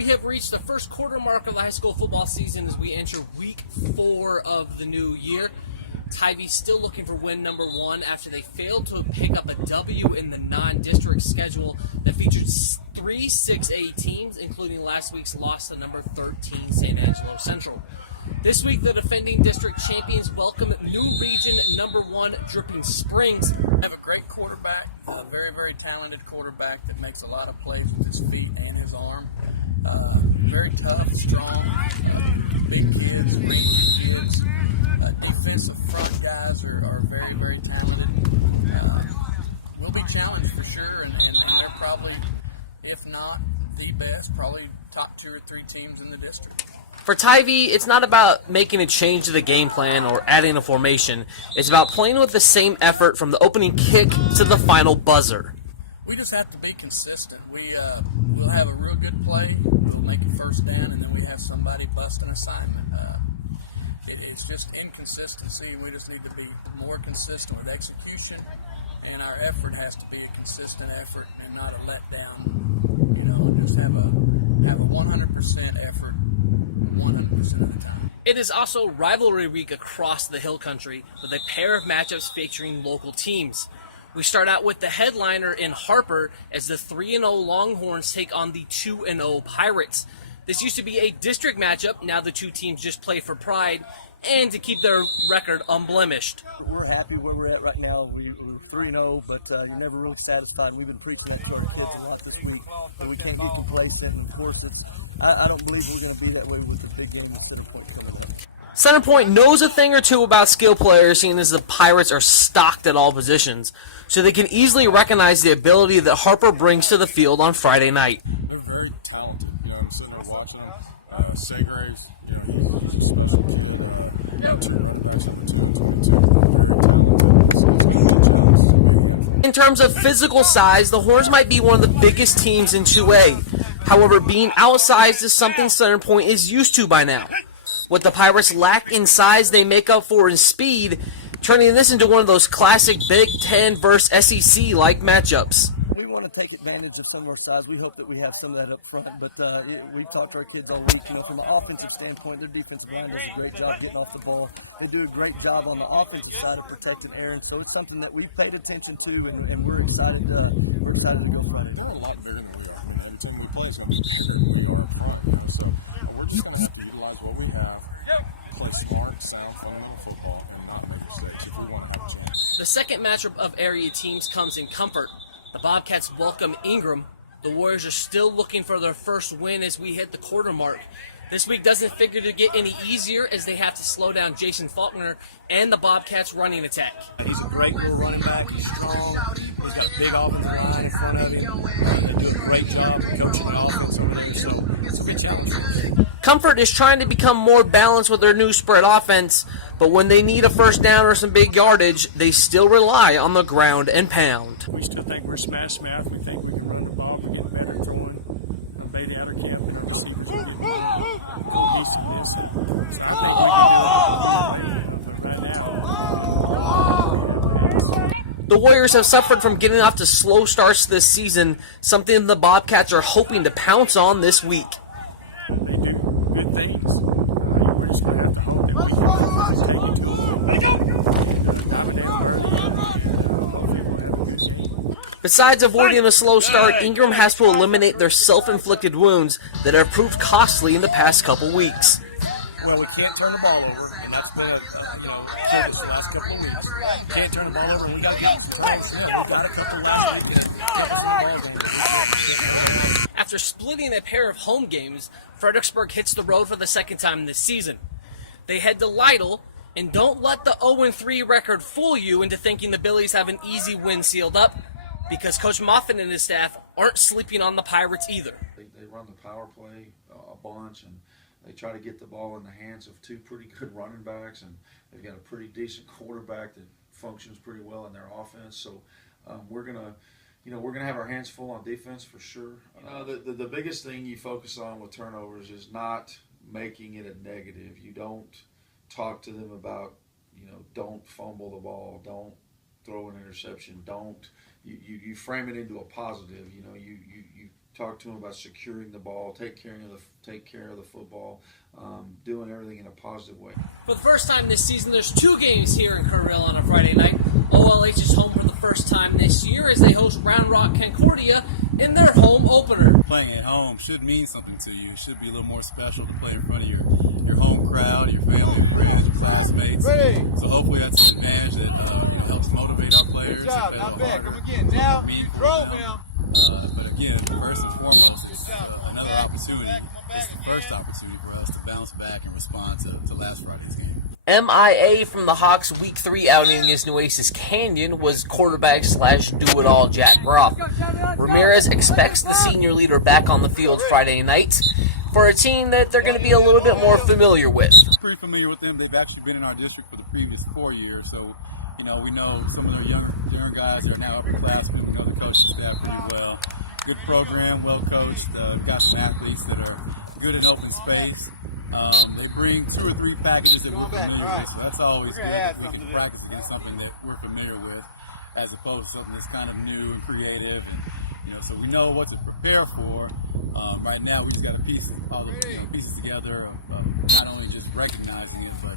We have reached the first quarter mark of the high school football season as we enter week 4 of the new year. Tivy still looking for win number 1 after they failed to pick up a W in the non-district schedule that featured 3 6A teams, including last week's loss to number 13 St. Angelo Central. This week, the defending district champions welcome new region number 1 Dripping Springs. We have a great quarterback, a very, very talented quarterback that makes a lot of plays with his feet and his arm. Very tough, strong, big kids, rangy kids. Defensive front guys are very, very talented. We'll be challenged for sure, and they're probably, if not the best, probably top 2 or 3 teams in the district. For Tivy, it's not about making a change to the game plan or adding a formation. It's about playing with the same effort from the opening kick to the final buzzer. We just have to be consistent. We'll have a real good play, we'll make a first down, and then we have somebody bust an assignment. It's just inconsistency, and we just need to be more consistent with execution, and our effort has to be a consistent effort and not a letdown. You know, just have a 100% effort 100% of the time. It is also rivalry week across the Hill Country with a pair of matchups featuring local teams. We start out with the headliner in Harper as the 3-0 Longhorns take on the 2-0 Pirates. This used to be a district matchup. Now the two teams just play for pride and to keep their record unblemished. We're happy where we're at right now. We're 3-0, but you're never really satisfied. We've been preaching that to our kids a lot this week, but we can't be complacent. And of course, I don't believe we're going to be that way with the big game at Center Point coming up. Center Point knows a thing or two about skill players, seeing as the Pirates are stocked at all positions, so they can easily recognize the ability that Harper brings to the field on Friday night. They're very talented. You know, I'm sitting there watching them. Segraves, you know, he's a special kid. Two running backs on the team. In terms of physical size, the Horns might be one of the biggest teams in 2A. However, being outsized is something Center Point is used to by now. What the Pirates lack in size, they make up for in speed, turning this into one of those classic Big Ten versus SEC-like matchups. We want to take advantage of some of our size. We hope that we have some of that up front, but we talked to our kids all week. You know, from an offensive standpoint, their defensive line does a great job getting off the ball. They do a great job on the offensive side of protecting Aaron, so it's something that we've paid attention to, and we're excited to go for it. We're a lot bigger than we are. I mean, every time we play something, so we're just going to have to utilize what we have, play smart, sound, fundamental football, and not make mistakes if we want to have a chance. The second matchup of area teams comes in Comfort. The Bobcats welcome Ingram. The Warriors are still looking for their first win as we hit the quarter mark. This week doesn't figure to get any easier as they have to slow down Jason Faulkner and the Bobcats' running attack. He's a great little running back. He's strong. He's got a big offensive line in front of him. They do a great job of coaching the offense over there, so it's a good challenge for us. Comfort is trying to become more balanced with their new spread offense, but when they need a first down or some big yardage, they still rely on the ground and pound. We still think we're smash mouth. We think we can run the ball. We're getting better at throwing. Bait out our camp. We just think we're getting east of this. So I think we can right now. The Warriors have suffered from getting off to slow starts this season, something the Bobcats are hoping to pounce on this week. They do good things. We're just going to have to hope that we can continue to Besides avoiding a slow start, Ingram has to eliminate their self-inflicted wounds that have proved costly in the past couple weeks. Well, we can't turn the ball over, and that's been kid the last couple of weeks. Can't turn the ball over, and we got to get some times. We've got a couple of last week to get the ball. After splitting a pair of home games, Fredericksburg hits the road for the second time this season. They head to Lytle, and don't let the 0-3 record fool you into thinking the Billies have an easy win sealed up, because Coach Moffett and his staff aren't sleeping on the Pirates either. They run the power play a bunch, and they try to get the ball in the hands of 2 pretty good running backs, and they've got a pretty decent quarterback that functions pretty well in their offense. So we're gonna have our hands full on defense for sure. The biggest thing you focus on with turnovers is not making it a negative. You don't talk to them about, don't fumble the ball, don't throw an interception, you frame it into a positive. You talk to them about securing the ball, take care of the football, doing everything in a positive way. For the first time this season, there's 2 games here in Kerrville on a Friday night. OLH is home for the first time this year as they host Round Rock Concordia in their home opener. Playing at home should mean something to you. It should be a little more special to play in front of your home crowd, your family, your friends, your classmates. So hopefully that's an advantage that helps motivate our players. Good job, not bad. Come again. Now you drove him. But again, first and foremost, it's another opportunity. It's the first opportunity for us to bounce back and respond to last Friday's game. MIA from the Hawks' Week 3 outing against Nueces Canyon was quarterback / do-it-all Jack Groff. Ramirez expects the senior leader back on the field Friday night for a team that they're going to be a little bit more familiar with. Pretty familiar with them. They've actually been in our district for the previous 4 years, so we know some of their younger guys that are now upperclassmen. We know the coaching staff pretty well. Good program, well coached. Got some athletes that are good in open space. They bring 2 or 3 packages that we're familiar with, so that's always good. We can practice against something that we're familiar with, as opposed to something that's kind of new and creative, and so we know what to prepare for. Right now, we just got to piece all the pieces together of not only just recognizing it, but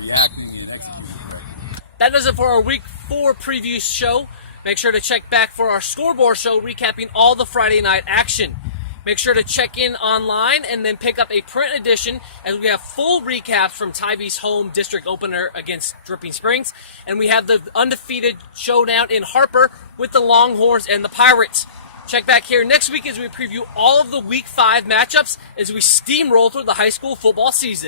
reacting and executing correctly. That does it for our Week 4 preview show. Make sure to check back for our scoreboard show recapping all the Friday night action. Make sure to check in online and then pick up a print edition as we have full recaps from Tivy's home district opener against Dripping Springs. And we have the undefeated showdown in Harper with the Longhorns and the Pirates. Check back here next week as we preview all of the Week 5 matchups as we steamroll through the high school football season.